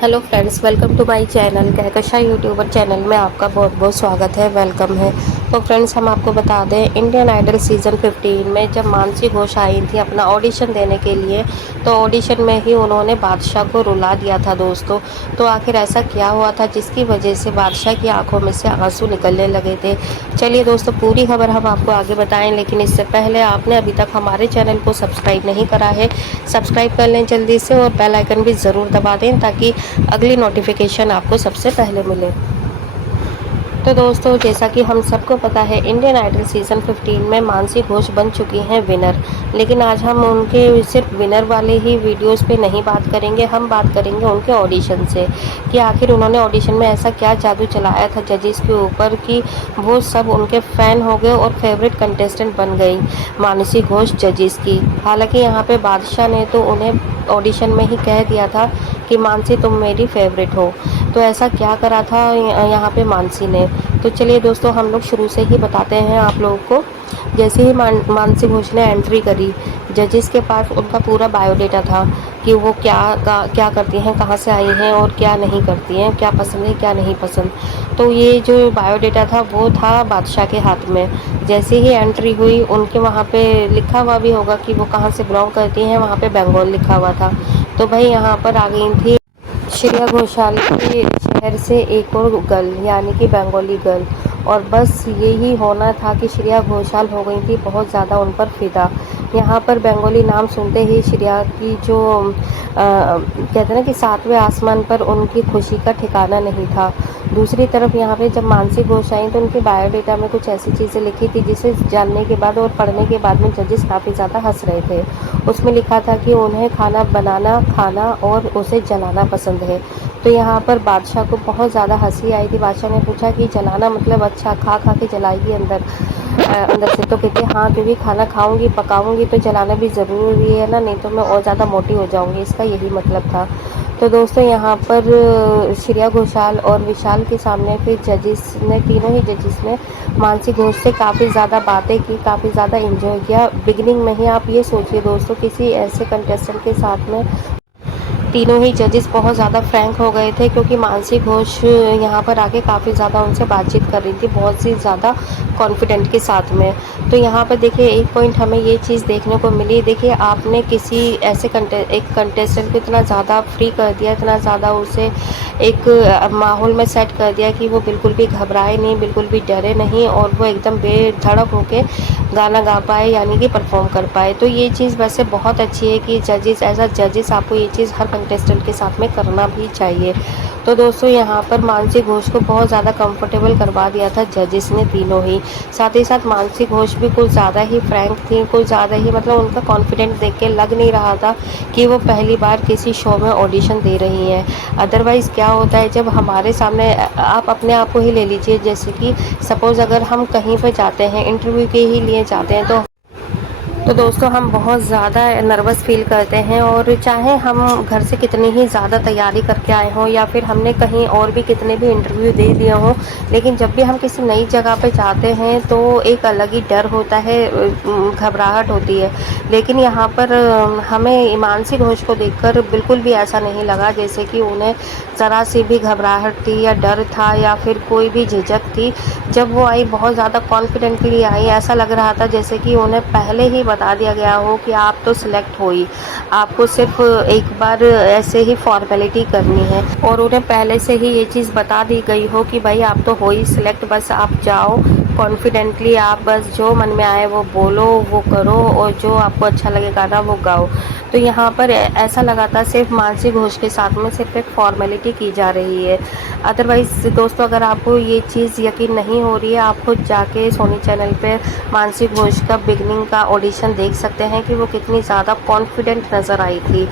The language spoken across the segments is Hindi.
Hello friends, welcome to my channel Kahkasha YouTuber channel में आपका बहुत बहुत स्वागत है, वेलकम है। तो फ्रेंड्स, हम आपको बता दें, इंडियन आइडल सीज़न 15 में जब मानसी घोष आई थी अपना ऑडिशन देने के लिए, तो ऑडिशन में ही उन्होंने बादशाह को रुला दिया था दोस्तों। तो आखिर ऐसा क्या हुआ था जिसकी वजह से बादशाह की आंखों में से आंसू निकलने लगे थे। चलिए दोस्तों, पूरी खबर हम आपको आगे बताएं, लेकिन इससे पहले आपने अभी तक हमारे चैनल को सब्सक्राइब नहीं करा है, सब्सक्राइब कर लें जल्दी से और बेल आइकन भी ज़रूर दबा दें ताकि अगली नोटिफिकेशन आपको सबसे पहले मिले। तो दोस्तों, जैसा कि हम सबको पता है, इंडियन आइडल सीज़न 15 में मानसी घोष बन चुकी हैं विनर। लेकिन आज हम उनके सिर्फ विनर वाले ही वीडियोस पे नहीं बात करेंगे, हम बात करेंगे उनके ऑडिशन से कि आखिर उन्होंने ऑडिशन में ऐसा क्या जादू चलाया था जजेस के ऊपर कि वो सब उनके फ़ैन हो गए और फेवरेट कंटेस्टेंट बन गई मानसी घोष जजेस की। हालांकि यहाँ पे बादशाह ने तो उन्हें ऑडिशन में ही कह दिया था कि मानसी तुम मेरी फेवरेट हो। तो ऐसा क्या करा था यहाँ पे मानसी ने। तो चलिए दोस्तों, हम लोग शुरू से ही बताते हैं आप लोगों को। जैसे ही मानसी घोष ने एंट्री करी, जजेस के पास उनका पूरा बायोडेटा था कि वो क्या करती हैं, कहाँ से आई हैं और क्या नहीं करती हैं, क्या पसंद है क्या नहीं पसंद। तो ये जो बायोडेटा था वो था बादशाह के हाथ में। जैसे ही एंट्री हुई, उनके वहाँ पे लिखा हुआ भी होगा कि वो कहाँ से बिलोंग करती हैं, वहाँ पे बंगाल लिखा हुआ था। तो भाई यहाँ पर आ गई थी श्रेया घोषाल के शहर से एक और गर्ल, यानी कि बंगाली गर्ल। और बस यही होना था कि श्रेया घोषाल हो गई थी बहुत ज़्यादा उन पर फिदा। यहाँ पर बंगाली नाम सुनते ही श्रेया की जो कहते हैं ना कि सातवें आसमान पर उनकी खुशी का ठिकाना नहीं था। दूसरी तरफ यहाँ पे जब मानसी घोष आई तो उनके बायोडेटा में कुछ ऐसी चीज़ें लिखी थी जिसे जानने के बाद और पढ़ने के बाद में जजेस काफ़ी ज़्यादा हंस रहे थे। उसमें लिखा था कि उन्हें खाना बनाना, खाना और उसे जलाना पसंद है। तो यहाँ पर बादशाह को बहुत ज़्यादा हंसी आई थी। बादशाह ने पूछा कि जलाना मतलब अच्छा खा खा के जलाएगी अंदर से। तो कहती है हाँ, क्योंकि खाना खाऊंगी पकाऊंगी तो जलाना भी ज़रूरी है ना, नहीं तो मैं और ज़्यादा मोटी हो जाऊंगी, इसका यही मतलब था। तो दोस्तों, यहाँ पर श्रेया घोषाल और विशाल के सामने फिर जजेस ने, तीनों ही जजेस ने मानसी घोष से काफ़ी ज़्यादा बातें की, काफ़ी ज़्यादा इंजॉय किया। बिगिनिंग में ही आप ये सोचिए दोस्तों, किसी ऐसे कंटेस्टेंट के साथ में तीनों ही जजेस बहुत ज़्यादा फ्रैंक हो गए थे, क्योंकि मानसी घोष यहाँ पर आके काफ़ी ज़्यादा उनसे बातचीत कर रही थी, बहुत सी ज़्यादा कॉन्फिडेंट के साथ में। तो यहाँ पर देखिए, एक पॉइंट हमें ये चीज़ देखने को मिली। देखिए, आपने किसी ऐसे एक कंटेस्टेंट को इतना ज़्यादा फ्री कर दिया, इतना ज़्यादा उसे एक माहौल में सेट कर दिया कि वो बिल्कुल भी घबराए नहीं, बिल्कुल भी डरे नहीं, और वो एकदम बेधड़क होके गाना गा पाए, यानी कि परफॉर्म कर पाए। तो ये चीज़ वैसे बहुत अच्छी है कि जजेस, एज अ जजेस आपको ये चीज़ हर कंटेस्टेंट के साथ में करना भी चाहिए। तो दोस्तों, यहाँ पर मानसी घोष को बहुत ज़्यादा कंफर्टेबल करवा दिया था जजेस ने तीनों ही। साथ ही साथ मानसी घोष भी कुछ ज़्यादा ही फ्रैंक थी, कुछ ज़्यादा ही, मतलब उनका कॉन्फिडेंट देख के लग नहीं रहा था कि वो पहली बार किसी शो में ऑडिशन दे रही हैं। अदरवाइज़ क्या होता है, जब हमारे सामने, आप अपने आप को ही ले लीजिए, जैसे कि सपोज़ अगर हम कहीं पर जाते हैं, इंटरव्यू के ही लिए जाते हैं, तो दोस्तों हम बहुत ज़्यादा नर्वस फील करते हैं। और चाहे हम घर से कितनी ही ज़्यादा तैयारी करके आए हों, या फिर हमने कहीं और भी कितने भी इंटरव्यू दे दिए हों, लेकिन जब भी हम किसी नई जगह पे जाते हैं तो एक अलग ही डर होता है, घबराहट होती है। लेकिन यहाँ पर हमें मानसी घोष को देखकर बिल्कुल भी ऐसा नहीं लगा जैसे कि उन्हें ज़रा सी भी घबराहट थी या डर था या फिर कोई भी झिझक थी। जब वो आई, बहुत ज़्यादा कॉन्फिडेंटली आई, ऐसा लग रहा था जैसे कि उन्हें पहले ही बता दिया गया हो कि आप तो सिलेक्ट हो ही, आपको सिर्फ एक बार ऐसे ही फॉर्मेलिटी करनी है, और उन्हें पहले से ही ये चीज़ बता दी गई हो कि भाई आप तो हो ही सिलेक्ट, बस आप जाओ कॉन्फिडेंटली, आप बस जो मन में आए वो बोलो, वो करो, और जो आपको अच्छा लगे गाना वो गाओ। तो यहाँ पर ऐसा लगा था सिर्फ मानसी घोष के साथ में सिर्फ एक फॉर्मेलिटी की जा रही है। अदरवाइज़ दोस्तों, अगर आपको ये चीज़ यकीन नहीं हो रही है, आप खुद जाके सोनी चैनल पे मानसी घोष का बिगनिंग का ऑडिशन देख सकते हैं कि वो कितनी ज़्यादा कॉन्फिडेंट नज़र आई थी।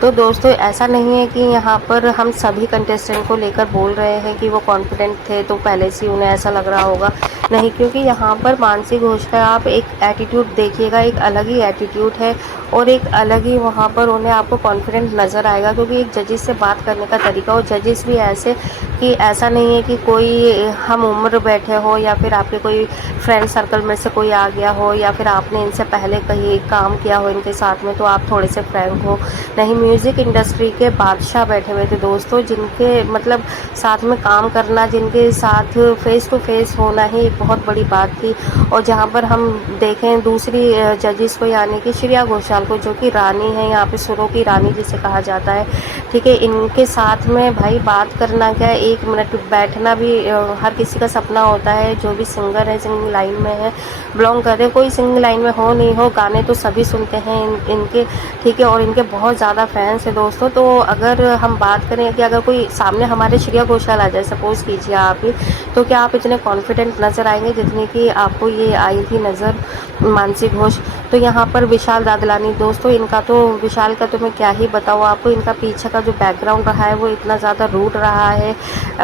तो दोस्तों, ऐसा नहीं है कि यहाँ पर हम सभी कंटेस्टेंट को लेकर बोल रहे हैं कि वो कॉन्फिडेंट थे तो पहले से उन्हें ऐसा लग रहा होगा, नहीं, क्योंकि यहाँ पर मानसी घोष का आप एक एटीट्यूड देखिएगा, एक अलग ही एटीट्यूड है, और एक अलग ही वहाँ पर उन्हें आपको कॉन्फिडेंट नज़र आएगा, क्योंकि एक जजेस से बात करने का तरीका, और जजेस भी ऐसे कि ऐसा नहीं है कि कोई हम उम्र बैठे हो या फिर आपके कोई फ्रेंड सर्कल में से कोई आ गया हो या फिर आपने इनसे पहले कहीं काम किया हो इनके साथ में तो आप थोड़े से फ्रैंक हो। नहीं, म्यूज़िक इंडस्ट्री के बादशाह बैठे हुए थे दोस्तों, जिनके मतलब साथ में काम करना, जिनके साथ फेस टू फेस होना ही एक बहुत बड़ी बात थी। और जहाँ पर हम देखें दूसरी जजेस को, यानी कि श्रेया घोषाल को, जो कि रानी है यहाँ पे, सुरों की रानी जिसे कहा जाता है, ठीक है, इनके साथ में भाई बात करना क्या है, 1 मिनट बैठना भी हर किसी का सपना होता है। जो भी सिंगर है, सिंगिंग लाइन में है, बिलोंग कर रहे हैं, कोई सिंगिंग लाइन में हो नहीं हो, गाने तो सभी सुनते हैं इनके, ठीक है, और इनके बहुत ज़्यादा फैंस हैं दोस्तों। तो अगर हम बात करें कि अगर कोई सामने हमारे श्रेया घोषाल आ जाए, सपोज़ कीजिए आप ही, तो क्या आप इतने कॉन्फिडेंट नज़र आएंगे जितनी कि आपको ये आई थी नज़र मानसी घोष। तो यहाँ पर विशाल दादलानी दोस्तों, इनका तो, विशाल का तो मैं क्या ही बताऊँ आपको, इनका पीछे का जो बैकग्राउंड रहा है वो इतना ज़्यादा रूड रहा है,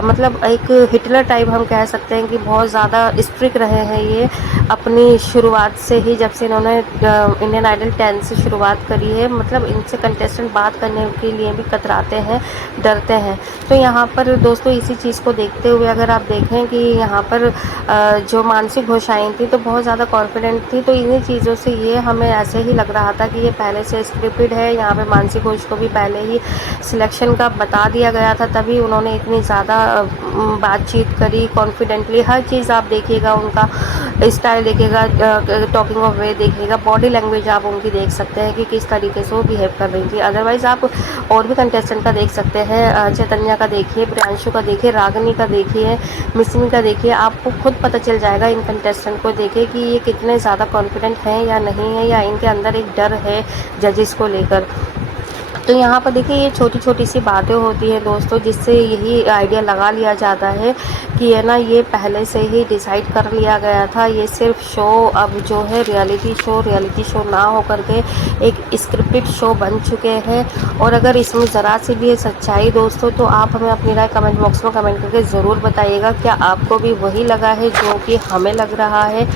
मतलब एक हिटलर टाइप हम कह सकते हैं कि बहुत ज़्यादा स्ट्रिक्ट रहे हैं ये अपनी शुरुआत से ही, जब से इन्होंने इंडियन आइडल 10 से शुरुआत करी है। मतलब इनसे कंटेस्टेंट बात करने के लिए भी कतराते हैं, डरते हैं। तो यहाँ पर दोस्तों इसी चीज़ को देखते हुए अगर आप देखें कि यहाँ पर जो मानसी घोष आई थी तो बहुत ज़्यादा कॉन्फिडेंट थी, तो इन्हीं चीज़ों से ये हमें ऐसे ही लग रहा था कि ये पहले से स्क्रिप्टेड है। यहाँ पे मानसी घोष को भी पहले ही सिलेक्शन का बता दिया गया था, तभी उन्होंने इतनी ज़्यादा बातचीत करी कॉन्फिडेंटली। हर चीज़ आप देखिएगा, उनका स्टाइल देखिएगा, टॉकिंग ऑफ वे देखिएगा, बॉडी लैंग्वेज आप उनकी देख सकते हैं कि किस तरीके से वो बिहेव कर रही थी। अदरवाइज़ आप और भी कंटेस्टेंट का देख सकते हैं, चैतन्या का देखिए, प्रियांशु का देखिए, रागिनी का देखिए, मिसिमी का देखिए, आपको खुद पता चल जाएगा इन कंटेस्टेंट को देखिए कि ये कितने ज़्यादा कॉन्फिडेंट हैं या नहीं है, या इनके अंदर एक डर है जजेस को लेकर। तो यहाँ पर देखिए ये छोटी छोटी सी बातें होती हैं दोस्तों, जिससे यही आइडिया लगा लिया जाता है कि है ना, ये पहले से ही डिसाइड कर लिया गया था। ये सिर्फ शो अब जो है रियलिटी शो ना हो करके एक स्क्रिप्टेड शो बन चुके हैं। और अगर इसमें ज़रा सी भी है सच्चाई दोस्तों, तो आप हमें अपनी राय कमेंट बॉक्स में कमेंट करके ज़रूर बताइएगा। क्या आपको भी वही लगा है जो कि हमें लग रहा है?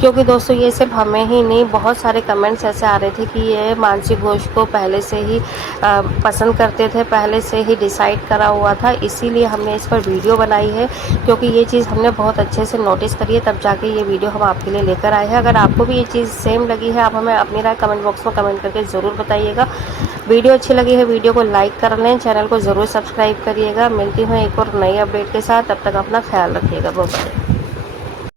क्योंकि दोस्तों ये सिर्फ हमें ही नहीं, बहुत सारे कमेंट्स ऐसे आ रहे थे कि ये मानसी घोष को पहले से ही पसंद करते थे, पहले से ही डिसाइड करा हुआ था, इसीलिए हमने इस पर वीडियो बनाई है। क्योंकि ये चीज़ हमने बहुत अच्छे से नोटिस करी है, तब जाके ये वीडियो हम आपके लिए लेकर आए हैं। अगर आपको भी ये चीज़ सेम लगी है, आप हमें अपनी राय कमेंट बॉक्स में कमेंट करके ज़रूर बताइएगा। वीडियो अच्छी लगी है, वीडियो को लाइक कर लें, चैनल को ज़रूर सब्सक्राइब करिएगा। मिलती हूँ एक और नई अपडेट के साथ, तब तक अपना ख्याल रखिएगा। Bye bye.